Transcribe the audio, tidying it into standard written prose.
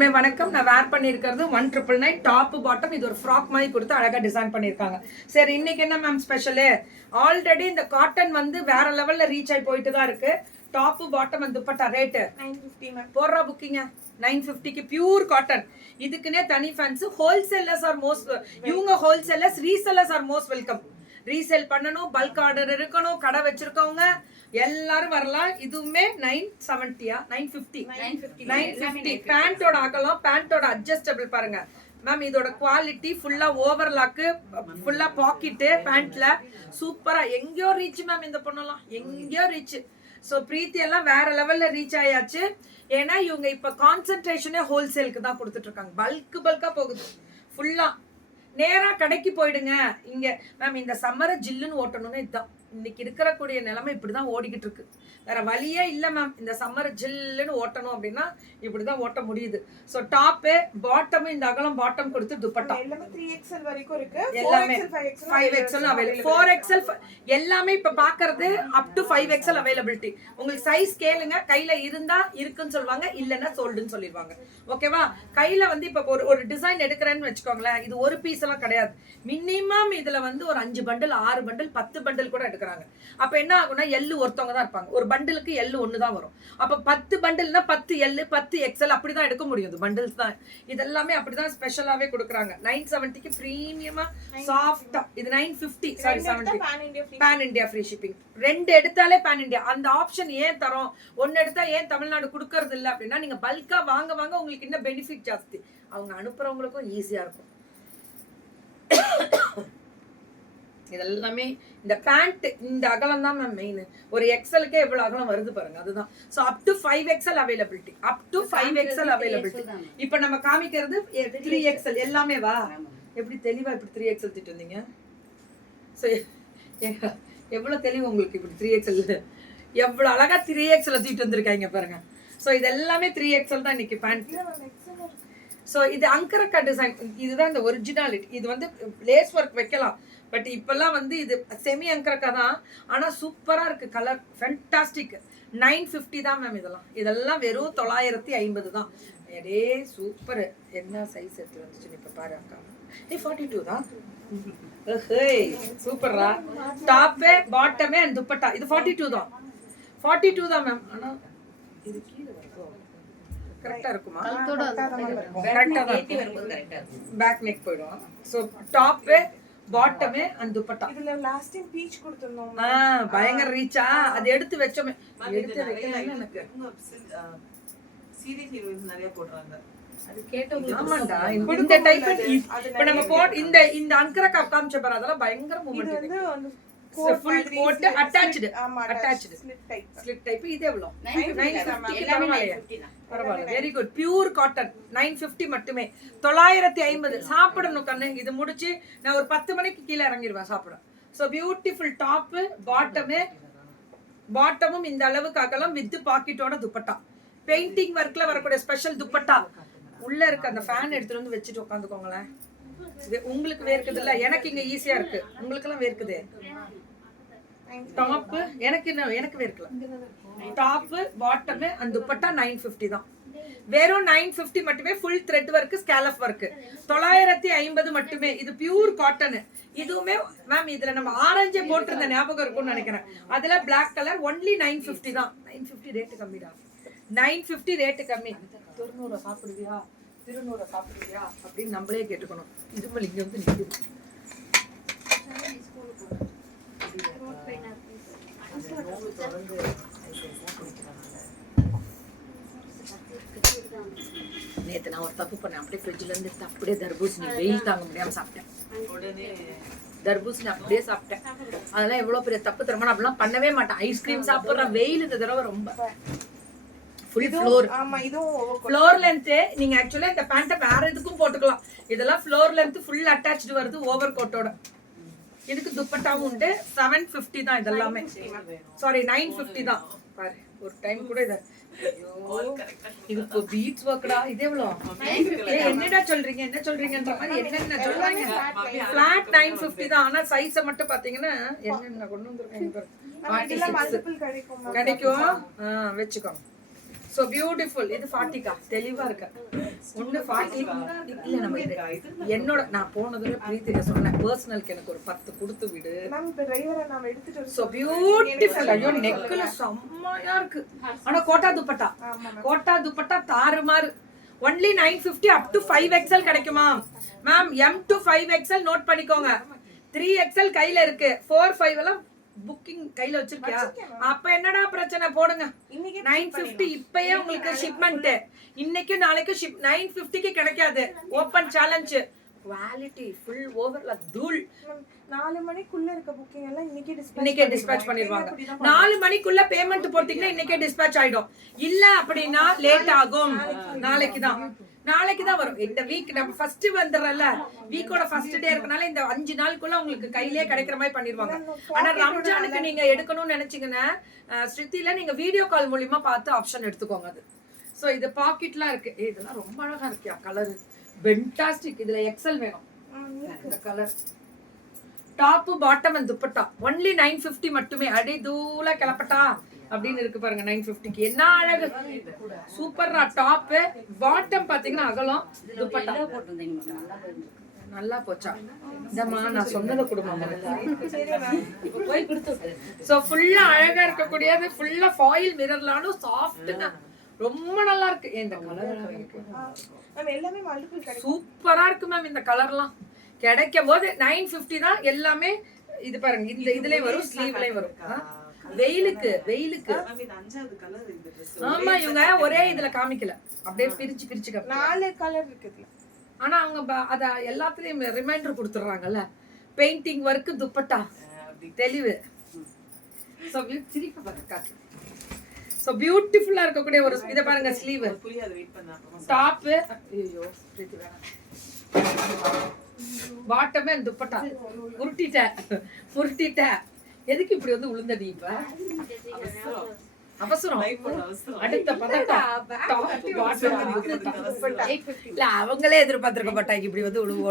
வணக்கம். நான் வேர் பண்ணியிருக்கிறது 1999 டாப் பாட்டம். இது ஒரு ஃப்ராக் மாதிரி கொடுத்து அழகா டிசைன் பண்ணியிருக்காங்க. சரி, இன்னைக்கு என்ன மேம் ஸ்பெஷலு? ஆல்ரெடி இந்த காட்டன் வந்து வேற லெவல்ல ரீச் ஆகி போயிட்டு தான் இருக்கு. Top bottom and dupatta rate 950 ma'am. போடுறா புக்கிங்க 950க்கு பியூர் காட்டன். இதுக்குன்னே தனி ஃபேன்ஸ். ஹோல்சேலர்ஸ் ஆர் மோஸ்ட், இவங்க wholesalers, resellers are most welcome. Resale பண்ணணும், பல்க் ஆர்டர் இருக்கணும், கடை வச்சிருக்கவங்க எல்லாரும் வரலாம். இதுவுமே 970 950 பேண்டோட அகலம், பேண்டோட அட்ஜஸ்டபிள் பாருங்க மேம். இதோட குவாலிட்டி ஃபுல்லா ஓவர்லாக்கு, ஃபுல்லா பாக்கெட்டு பேண்ட்ல சூப்பரா. எங்கேயோ ரீச் மேம், இந்த பொண்ணெல்லாம் எங்கேயோ ரீச். ஸோ பிரீத்தி எல்லாம் வேற லெவல்ல ரீச் ஆயாச்சு. ஏன்னா இவங்க இப்ப கான்சென்ட்ரேஷனே ஹோல்சேலுக்கு தான் கொடுத்துட்டு இருக்காங்க. பல்கா போகுது ஃபுல்லா. நேரா கடைக்கு போயிடுங்க. இங்க மேம் இந்த சம்மரை ஜில்லுன்னு ஓட்டணும்னு இதுதான் இன்னைக்கு இருக்கக்கூடிய நிலைமை. இப்படிதான் ஓடிக்கிட்டு இருக்கு. வேற வழியே இல்ல மேம். இந்த சம்மரை ஜில்லுன்னு ஓட்டணும் அப்படின்னா இப்படிதான் ஓட்ட முடியுது. ஸோ டாப்பு பாட்டம், இந்த அகலம் பாட்டம் கொடுத்து துப்பட்டா எல்லாமே 3XL வரைக்கும் இருக்கு. எல்லாமே 5XL அவைலபிள். 4XL எல்லாமே இப்ப பாக்குறது அப் டு 5XL அவைலபிலிட்டி. உங்களுக்கு சைஸ் கேளுங்க, கையில இருந்தா இருக்குன்னு சொல்லுவாங்க, இல்லன்னா சோல்டுன்னு சொல்லிடுவாங்க. ஓகேவா? கையில வந்து இப்ப ஒரு டிசைன் எடுக்கிறேன்னு வச்சுக்கோங்களேன், இது ஒரு பீஸ் எல்லாம் கிடையாது. மினிமம் இதுல வந்து ஒரு 5 பண்டில் 6 பண்டில் 10 பண்டில் கூட எடுக்கிறாங்க. அப்ப என்ன ஆகும்னா எள்ளு ஒருத்தவங்க தான் இருப்பாங்க. ஒரு பண்டிலுக்கு எள்ளு ஒண்ணு தான் வரும். அப்ப 10 பண்டில்னா 10 எள்ளு 10 XL அப்படிதான் எடுக்க முடியும். பண்டில்ஸ் தான் இதெல்லாமே. அப்படிதான் ஸ்பெஷலாவே கொடுக்குறாங்க. 970க்கு பிரீமியமா சாஃப்டா. இது 950 sari 70 pan India free shipping. 2 எடுத்தாலே பேன் இந்தியா. அந்த ஆப்ஷன் ஏன் தரோம்? 1 எடுத்தா ஏன் தமிழ்நாடு கொடுக்கறது இல்லை அப்படின்னா, நீங்க பல்கா வாங்க உங்களுக்கு இன்னும் பெனிஃபிட் ஜாஸ்தி. அவங்க அனுப்புறவங்களுக்கும் ஈஸியா இருக்கும். இதெல்லாமே இந்த பேண்ட் இந்த அகலம் தான் மேம் மெயின். ஒரு எக்ஸலுக்கே எவ்வளவு அகலம் வருது பாருங்க, அதுதான். So up to 5XL availability. Up to 5XL availability. இப்ப நம்ம காமிக்கிறது 3XL எல்லாமே. வா எப்படி தெளிவா இப்படி 3XL திட்டு வந்தீங்க. சோ எவ்வளவு தெளிவு உங்களுக்கு. இப்படி 3XL எவ்வளவு அழகா 3XL தூக்கிட்டு வந்திருக்காங்க பாருங்க. சோ இது எல்லாமே 3XL தான் இன்னைக்கு பேண்ட். ஸோ இது அங்கரக்கா டிசைன். இதுதான் இந்த ஒரிஜினாலிட்டி. இது வந்து லேஸ் ஒர்க் வைக்கலாம், பட் இப்பெல்லாம் வந்து இது செமி அங்கரக்கா தான். ஆனால் சூப்பராக இருக்குது. Colour fantastic. 950 தான் மேம். இதெல்லாம் வெறும் 950 தான். எடே சூப்பர். என்ன சைஸ் எடுத்து வந்துச்சு இப்போ பாரு அக்கா. 42 தான். சூப்பரா. டாப்பு பாட்டமே அண்ட் துப்பட்டா இது 42 தான். 42 தான் மேம். ஆனால் இது கீழே கரெக்டா இருக்குமா? கரெக்டா தான். பேக் நெக் போய்டும். So top bottom and dupatta. இதுல லாஸ்ட் டைம் பீச் கொடுத்தோம். பயங்கர ரீச்சா. அது எடுத்து வெச்சோமே. எடுத்து வைக்கல எனக்கு. சீரியஸ் ஹீரோயின்ஸ் நிறைய போடுறாங்க. அது கேட்டவங்க. ஆமாடா. இந்த டைப் இப்ப நம்ம போட் இந்த அங்கரக்கா காமிச்ச பாரு, அதெல்லாம் பயங்கர மூமெண்ட். இது வந்து full coat attached. attached slit type. இது எவ்வளவு? 950. பரவாயில்லை. Very good. பியூர் காட்டன் 950 மட்டுமே. 950. சாப்பிடணும் கண்ணு. இது முடிச்சு நான் ஒரு 10 மணிக்கு கீழே இறங்கிடுவேன் சாப்பிட. ஸோ பியூட்டிஃபுல் டாப்பு பாட்டமும் இந்த அளவுக்கு அகலம் வித் பாக்கெட்டோட துப்பட்டா. பெயிண்டிங் ஒர்க்ல வரக்கூடிய ஸ்பெஷல் துப்பட்டா. உள்ள இருக்கு அந்த ஃபேன் எடுத்துட்டு வந்து வச்சுட்டு உட்காந்துக்கோங்களேன். உங்களுக்கு வேர்க்குது இல்ல, எனக்கு இங்க ஈஸியா இருக்கு. உங்களுக்கு எல்லாம் வேர்க்குது. டாப் எனக்கு வேர்க்கல. டாப் பாட்டம் அண்ட் துப்பட்டா 950 தான். வெறும் 950 மட்டுமே. Full thread work, scallop work. 950 மட்டுமே. இது பியூர் காட்டன். இதுவுமே மேம் இதுல நம்ம ஆரஞ்சே போட்டிருந்த ஞாபகம் இருக்கும்னு நினைக்கிறேன். அதுல பிளாக் கலர். ஒன்லி 950 தான். 950 ரேட்டு கம்மிடா. 950 ரேட்டு கம்மி. திருநூறு சாப்பிடுவியா அப்படின்னு நம்மளே கேட்டுக்கணும். இது இங்க வந்து நிக்குது. நேத்து நான் ஒரு தப்பு பண்ணேன். அப்படியே ஃப்ரிட்ஜ்ல இருந்து அப்படியே தர்பூசணி வெயில் தாங்க முடியாம சாப்பிட்டேன். தர்பூசணி அப்படியே சாப்பிட்டேன். அதெல்லாம் எவ்வளவு பெரிய தப்பு தரமா. அப்படிலாம் பண்ணவே மாட்டேன். ஐஸ்கிரீம் சாப்பிடுற வெயில் இந்த தடவை ரொம்ப. Full floor. ஆமா, இதுவும் ஃப்ளோர் லென்த். நீங்க एक्चुअली இந்த பேண்ட வேற எதுக்கும் போட்டுக்கலாம். இதெல்லாம் ஃப்ளோர் லென்த் ஃபுல் அட்டாச்ட் வருது ஓவர் கோட்டோட. இதுக்கு துப்பட்டாவும் உண்டு. 750 தான் இதெல்லாமே. சாரி 950 தான். பாரு ஒரு டைம் கூட இது இப்போ பீட்ஸ் ஒர்க்டா. இது எவ்வளவு? என்னடா சொல்றீங்க என்ன சொல்றீங்கன்ற மாதிரி என்னென்ன சொல்றாங்க. ஃபிளாட் 950 தான். ஆனா சைஸை மட்டும் பாத்தீங்கன்னா என்னென்ன கொண்டு வந்திருக்காங்க பாரு. கிடைக்கும். வச்சுக்கோங்க. So beautiful. இது 40 தெளிவா இருக்கு. ஒண்ணு 40 இல்ல நம்ம என்னோட நான் போனதுல பிரீத்தில சொன்னேன் பர்சனலுக்கு எனக்கு ஒரு 10 கொடுத்து விடு. மேம் இப்ப டிரைவரை நாம எடுத்துட்டு சோ பியூட்டிஃபுல். ஐயோ நெக்ல செம்மையா இருக்கு. ஆனா கோட்டா துப்பட்டா. கோட்டா துப்பட்டா தாறுமாறு. only 950 up to 5XL கிடைக்குமா ma'am? M to 5XL note பண்ணிக்கோங்க. 3XL கையில இருக்கு. 4 5 எல்லாம் புக்கிங் கையில வச்சிருக்கியா? அப்ப என்னடா பிரச்சனை? போடுங்க. 950 இப்பயே உங்களுக்கு ஷிப்மெண்ட். இன்னைக்கு நாளைக்கு ஷிப் 950க்கு கிடைக்காது. Open challenge. குவாலிட்டி ஃபுல் ஓவர்ல தூள். 4 மணிக்குள்ள இருக்க புக்கிங் எல்லாம் இன்னைக்கே டிஸ்பேட்ச் பண்ணிடுவாங்க. 4 மணிக்குள்ள பேமெண்ட் போட்டீங்கன்னா இன்னைக்கே டிஸ்பேட்ச் ஆயிடும். இல்ல அப்படின்னா லேட் ஆகும். நாளைக்கு தான் வரும். இந்த வீக் நம்ம ஃபர்ஸ்ட் வந்துறல, வீக்கோட ஃபர்ஸ்ட் டே இருக்கனால இந்த 5 நாளுக்குள்ள உங்களுக்கு கையிலே கிடைக்கிற மாதிரி பண்ணிடுவாங்க. ஆனா ரம்ஜானுக்கு நீங்க எடுக்கணும்னு நினைச்சீங்கன்னா ஸ்ருதில நீங்க வீடியோ கால் மூலமா பார்த்து ஆப்ஷன் எடுத்துக்கோங்க. அது சோ இது பாக்கெட்லாம் இருக்கு. இதெல்லாம் ரொம்ப அழகா இருக்கியா கலர். ஃபென்டாஸ்டிக். இதுல எக்ஸல் வேணும். இந்த colour top bottom and dupatta only 950 மட்டுமே. அடி தூள கிளப்பட்டா அப்படின்னு இருக்கு பாருங்க. 950க்கு என்ன அழகு. சூப்பரா. டாப் பாட்டம் பாத்தீங்கன்னா அகலம். துப்பட்டா நல்லா போச்சா? இதம்மா நான் சொன்னதை கொடுமா. சோ ஃபுல்லா அழகா இருக்கக்கூடியது. ஃபுல்லா ஃபாயில் மிரர்லானும் சாஃப்ட்ங்க. ரொம்ப நல்லா இருக்கு. இந்த கலர் எல்லாமே மல்டிபிள் கிடைக்கும். சூப்பரா இருக்கு மேம். இந்த கலர்லாம் கிடைக்கும் போது 950 தான் எல்லாமே. இது பாருங்க இந்த இதுலயே வரும், ஸ்லீவ்லயே வரும். வெயிலுக்கு ஆமா இவங்க ஒரே இதுல காமிக்கல, அப்படியே பிரிச்சு 4 கலர் இருக்குது. ஆனா அவங்க அத எல்லாத்துலயும் ரிமைண்டர் கொடுத்துறாங்கல்ல. பெயிண்டிங் ஒர்க், துப்பட்டா தெளிவு. சோ சிரிப்பு பாருங்க. சோ பியூட்டிஃபுல்லா இருக்கக்கூடிய ஒரு இத பாருங்க. Sleeve top. ஐயோ பிரீத்தி வேணாம். Bottom and dupatta. உருட்டிட்ட எதுக்கு இப்படி வந்து உளுந்த? நீ இப்ப அவசரம். அடுத்த பதட்டம். இல்ல அவங்களே எதிர்பார்த்திருக்க மாட்டாங்க இப்படி வந்து உழுவோம்.